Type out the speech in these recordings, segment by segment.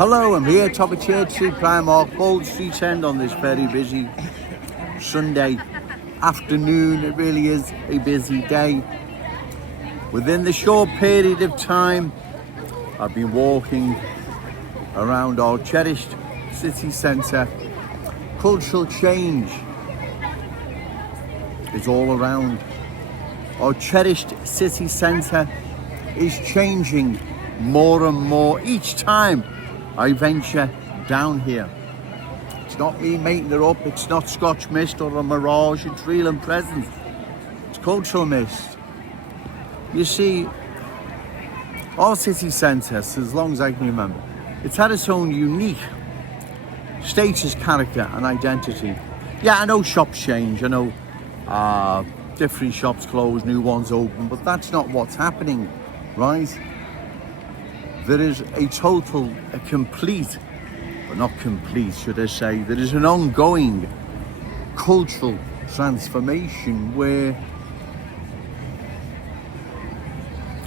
Hello, I'm here, top of Church Street, Primark, Bold Street End on this very busy Sunday afternoon. It really is a busy day. Within the short period of time, I've been walking around our cherished city centre. Cultural change is all around. Our cherished city centre is changing more and more each time I venture down here. It's not me making it up, it's not Scotch mist or a mirage, it's real and present. It's cultural mist. You see, our city centre, as long as I can remember, it's had its own unique status, character and identity. Yeah, I know shops change, I know different shops close, new ones open, but that's not what's happening, right? There is a complete, or not complete, should I say, there is an ongoing cultural transformation where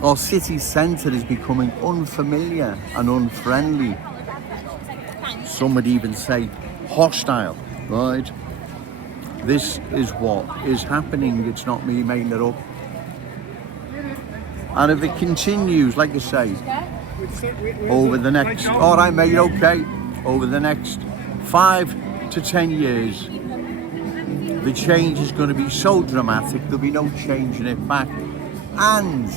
our city centre is becoming unfamiliar and unfriendly. Some would even say hostile, right? This is what is happening. It's not me making it up. And if it continues, like I say, over the next, all right mate, okay, over the next 5 to 10 years, the change is going to be so dramatic, there'll be no changing it back. And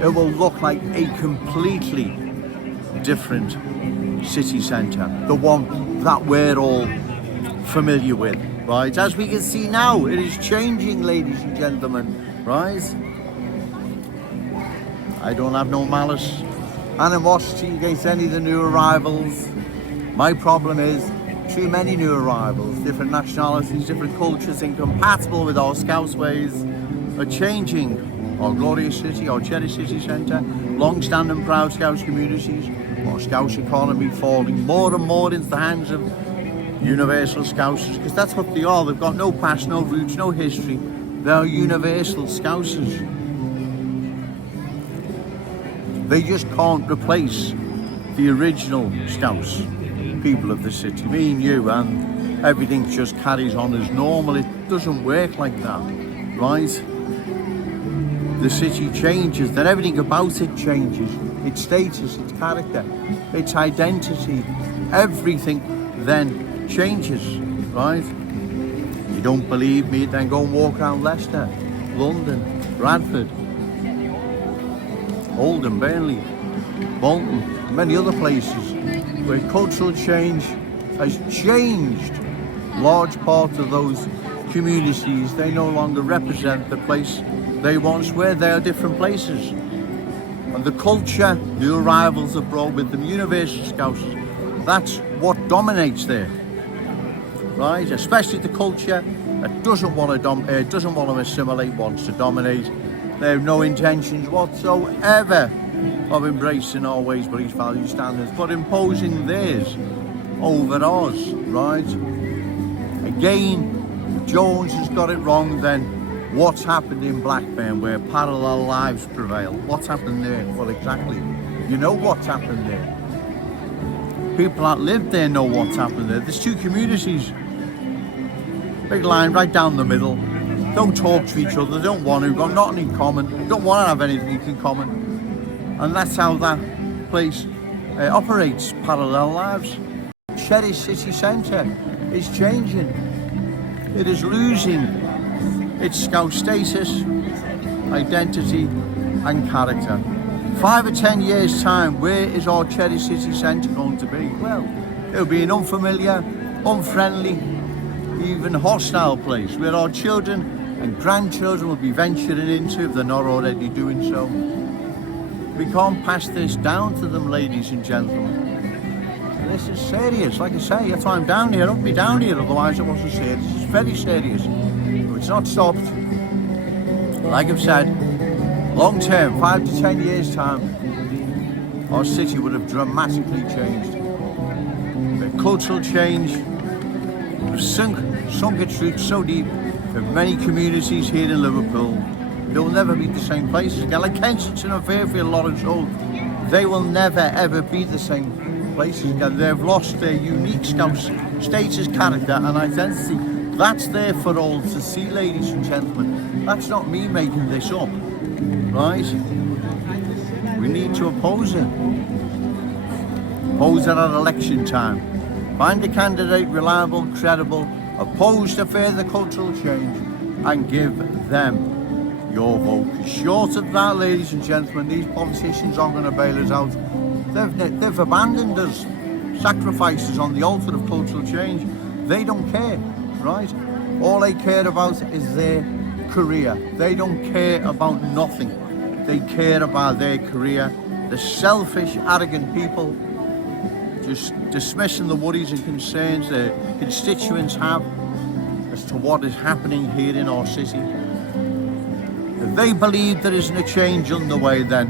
it will look like a completely different city centre, the one that we're all familiar with, right? As we can see now, it is changing, ladies and gentlemen, right? I don't have no malice, animosity against any of the new arrivals. My problem is too many new arrivals, different nationalities, different cultures, incompatible with our Scouse ways, are changing our glorious city, our cherished city centre, long-standing proud Scouse communities, our Scouse economy falling more and more into the hands of universal Scousers, because that's what they are. They've got no past, no roots, no history. They're universal Scousers. They just can't replace the original Scouse people of the city, me and you, and everything just carries on as normal. It doesn't work like that, right? The city changes, then everything about it changes. Its status, its character, its identity, everything then changes, right? You don't believe me, then go and walk around Leicester, London, Bradford, Oldham, Burnley, Bolton, many other places where cultural change has changed large parts of those communities. They no longer represent the place they once were. They are different places. And the culture new arrivals have brought with them, universal Scousers, that's what dominates there, right? Especially the culture that doesn't want to assimilate, wants to dominate. They have no intentions whatsoever of embracing our ways, beliefs, values, standards, but imposing theirs over ours, right? Again, if Jones has got it wrong, then what's happened in Blackburn where parallel lives prevail? What's happened there? Well, exactly. You know what's happened there. People that live there know what's happened there. There's two communities. Big line right down the middle. Don't talk to each other, don't want to, got nothing in common, don't want to have anything in common. And that's how that place operates, parallel lives. Cherished city centre is changing. It is losing its Scouse status, identity and character. 5 or 10 years time, where is our cherished city centre going to be? Well, it'll be an unfamiliar, unfriendly, even hostile place where our children and grandchildren will be venturing into if they're not already doing so. We can't pass this down to them, ladies and gentlemen. This is serious, like I say, that's why I'm down here. I don't be down here, otherwise I wasn't serious. It's very serious. If it's not stopped, like I've said, long term, 5 to 10 years time, our city would have dramatically changed. The cultural change has sunk its roots so deep in many communities here in Liverpool. They'll never be the same places again. Like Kensington and Fairfield, Lawrence Holt, they will never ever be the same. places again. They've lost their unique Scouse status, character and identity. That's there for all to see, ladies and gentlemen. That's not me making this up, right? We need to oppose it. Oppose it at election time. Find a candidate reliable, credible, oppose to further cultural change and give them your vote. Short of that, ladies and gentlemen, these politicians aren't going to bail us out. They've abandoned us, sacrificed us on the altar of cultural change. They don't care, right? All they care about is their career. They don't care about nothing. They care about their career. The selfish, arrogant people just dismissing the worries and concerns their constituents have as to what is happening here in our city. If they believe there isn't a change underway, then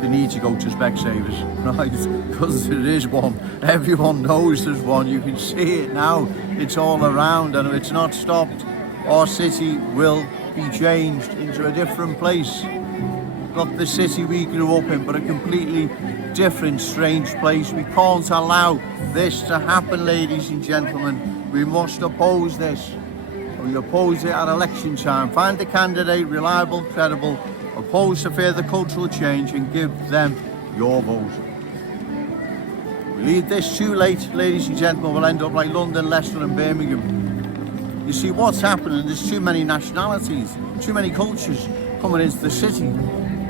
they need to go to Specsavers, right? Because there is one. Everyone knows there's one. You can see it now. It's all around, and if it's not stopped, our city will be changed into a different place. Not the city we grew up in, but a completely different, strange place. We can't allow this to happen, ladies and gentlemen. We must oppose this. We oppose it at election time. Find a candidate reliable, credible, oppose to further cultural change and give them your vote. We leave this too late, ladies and gentlemen, we'll end up like London, Leicester and Birmingham. You see what's happening, there's too many nationalities, too many cultures coming into the city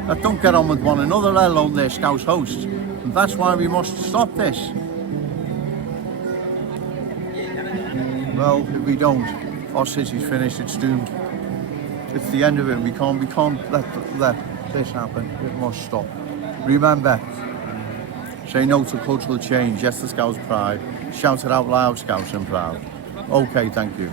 that don't get on with one another, let alone their Scouse hosts. And that's why we must stop this. Well, if we don't, our city's finished, it's doomed. It's the end of it. We can't let this happen. It must stop. Remember, say no to cultural change, yes to Scouse pride, shout it out loud, Scouse and proud. Okay, thank you.